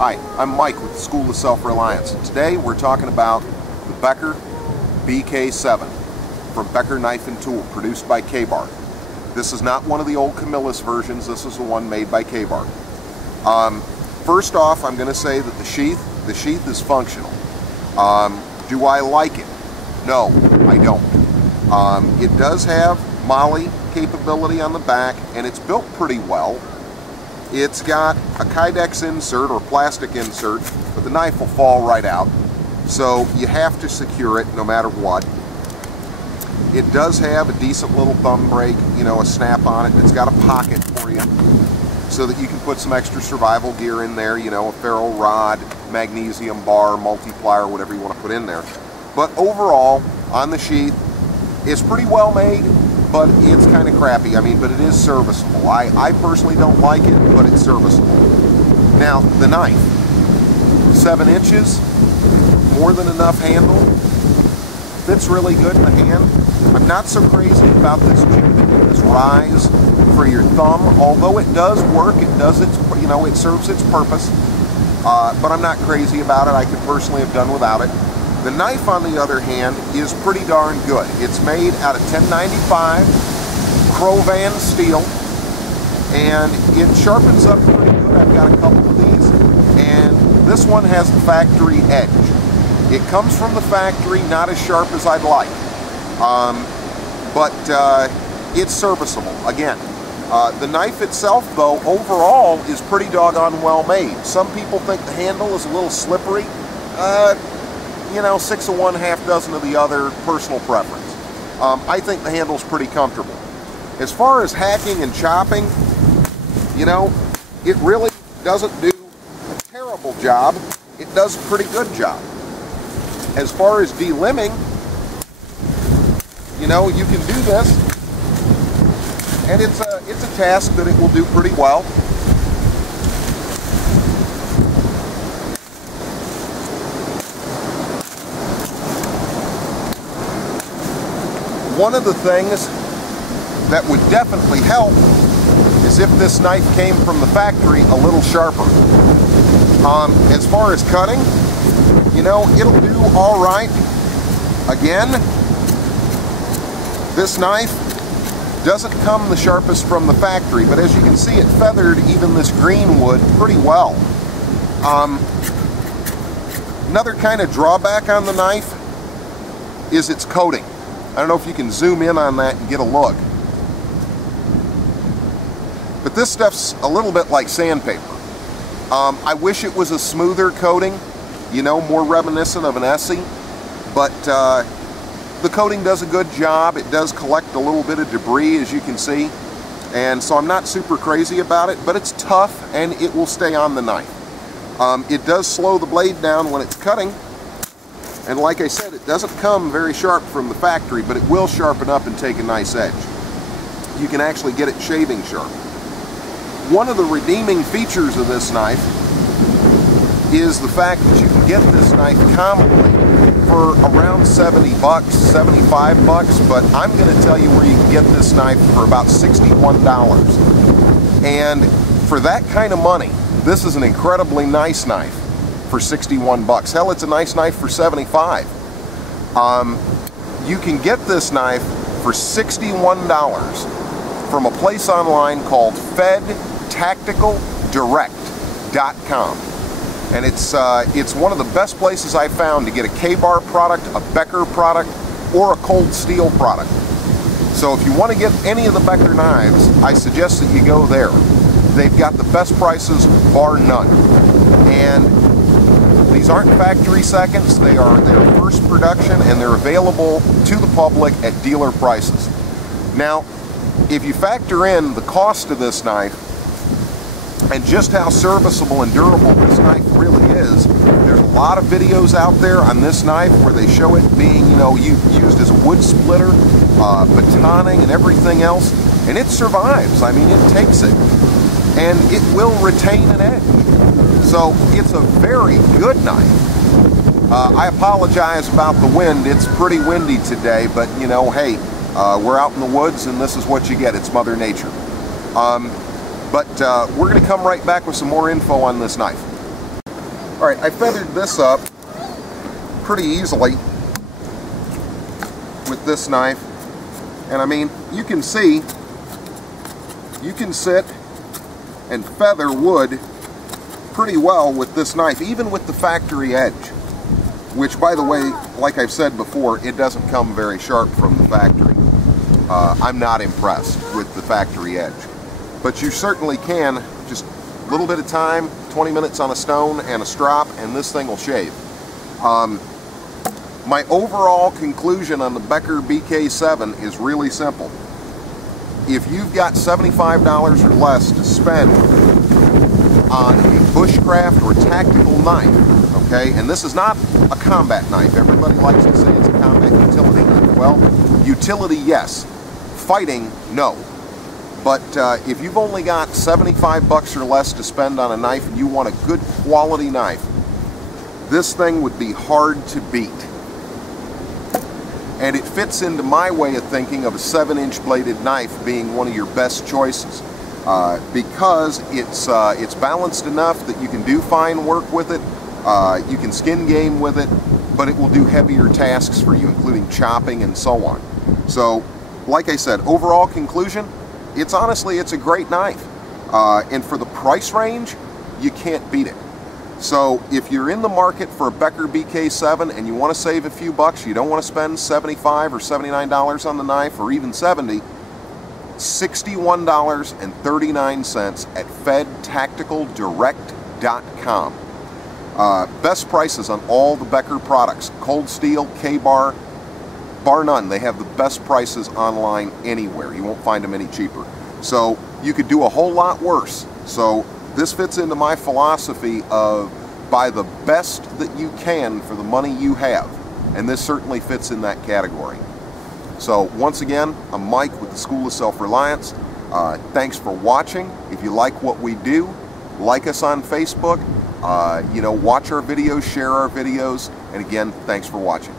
Hi, I'm Mike with the School of Self Reliance. Today we're talking about the Becker BK7 from Becker Knife and Tool, produced by K-Bar. This is not one of the old Camillus versions, this is the one made by K-Bar. First off, I'm going to say that the sheath is functional. Do I like it? No, I don't. It does have MOLLE capability on the back, and it's built pretty well. It's got a Kydex insert or plastic insert, but the knife will fall right out. So you have to secure it no matter what. It does have a decent little thumb brake, you know, a snap on it. It's got a pocket for you so that you can put some extra survival gear in there, you know, a ferro rod, magnesium bar, multiplier, whatever you want to put in there. But overall, on the sheath, it's pretty well made, but it's kind of crappy. I mean, but it is serviceable. I personally don't like it, but it's serviceable. Now, the knife, 7 inches, more than enough handle, fits really good in the hand. I'm not so crazy about this rise for your thumb, although it does work. It does its, you know, it serves its purpose, but I'm not crazy about it. I could personally have done without it. The knife, on the other hand, is pretty darn good. It's made out of 1095 Crovan steel, and it sharpens up pretty good. I've got a couple of these, and this one has the factory edge. It comes from the factory, not as sharp as I'd like, but it's serviceable. Again, the knife itself, though, overall is pretty doggone well made. Some people think the handle is a little slippery. You know, 6 of one, half dozen of the other, personal preference. I think the handle's pretty comfortable. As far as hacking and chopping, you know, it really doesn't do a terrible job. It does a pretty good job. As far as delimbing, you know, you can do this, and it's a task that it will do pretty well. One of the things that would definitely help is if this knife came from the factory a little sharper. As far as cutting, you know, it'll do all right. Again, this knife doesn't come the sharpest from the factory, but as you can see, it feathered even this green wood pretty well. Another kind of drawback on the knife is its coating. I don't know if you can zoom in on that and get a look. But this stuff's a little bit like sandpaper. I wish it was a smoother coating, you know, more reminiscent of an Essie. But the coating does a good job. It does collect a little bit of debris, as you can see. And so I'm not super crazy about it, but it's tough and it will stay on the knife. It does slow the blade down when it's cutting. And like I said, it doesn't come very sharp from the factory, but it will sharpen up and take a nice edge. You can actually get it shaving sharp. One of the redeeming features of this knife is the fact that you can get this knife commonly for around 70 bucks, 75 bucks, but I'm going to tell you where you can get this knife for about $61. And for that kind of money, this is an incredibly nice knife. For 61 bucks. Hell, it's a nice knife for 75. You can get this knife for $61 from a place online called fedtacticaldirect.com. And it's one of the best places I've found to get a K-Bar product, a Becker product, or a cold steel product. So if you want to get any of the Becker knives, I suggest that you go there. They've got the best prices, bar none. And these aren't factory seconds, they're first production, and they're available to the public at dealer prices. Now, if you factor in the cost of this knife and just how serviceable and durable this knife really is, there's a lot of videos out there on this knife where they show it being, you know, used as a wood splitter, batoning, and everything else, and it survives. I mean, it takes it, and it will retain an edge. So it's a very good knife. I apologize about the wind. It's pretty windy today, but you know, hey, we're out in the woods and this is what you get. It's Mother Nature. But we're going to come right back with some more info on this knife. Alright, I feathered this up pretty easily with this knife. And I mean, you can see, you can sit and feather wood pretty well with this knife, even with the factory edge. Which, by the way, like I've said before, it doesn't come very sharp from the factory. I'm not impressed with the factory edge. But you certainly can, just a little bit of time, 20 minutes on a stone and a strop, and this thing will shave. My overall conclusion on the Becker BK7 is really simple. If you've got $75 or less to spend on a bushcraft or tactical knife, okay, and this is not a combat knife. Everybody likes to say it's a combat utility knife. Well, utility, yes. Fighting, no. But if you've only got $75 or less to spend on a knife and you want a good quality knife, this thing would be hard to beat. And it fits into my way of thinking of a 7-inch bladed knife being one of your best choices. Because it's balanced enough that you can do fine work with it, you can skin game with it, but it will do heavier tasks for you, including chopping and so on. So, like I said, overall conclusion, it's a great knife. And for the price range, you can't beat it. So if you're in the market for a Becker BK7 and you want to save a few bucks, you don't want to spend $75 or $79 on the knife, or even $70, $61.39 at fedtacticaldirect.com. Best prices on all the Becker products. Cold steel, K-bar, bar none. They have the best prices online anywhere. You won't find them any cheaper. So you could do a whole lot worse. So this fits into my philosophy of buy the best that you can for the money you have. And this certainly fits in that category. So once again, I'm Mike with the School of Self Reliance. Thanks for watching. If you like what we do, like us on Facebook. Watch our videos, share our videos, and again, thanks for watching.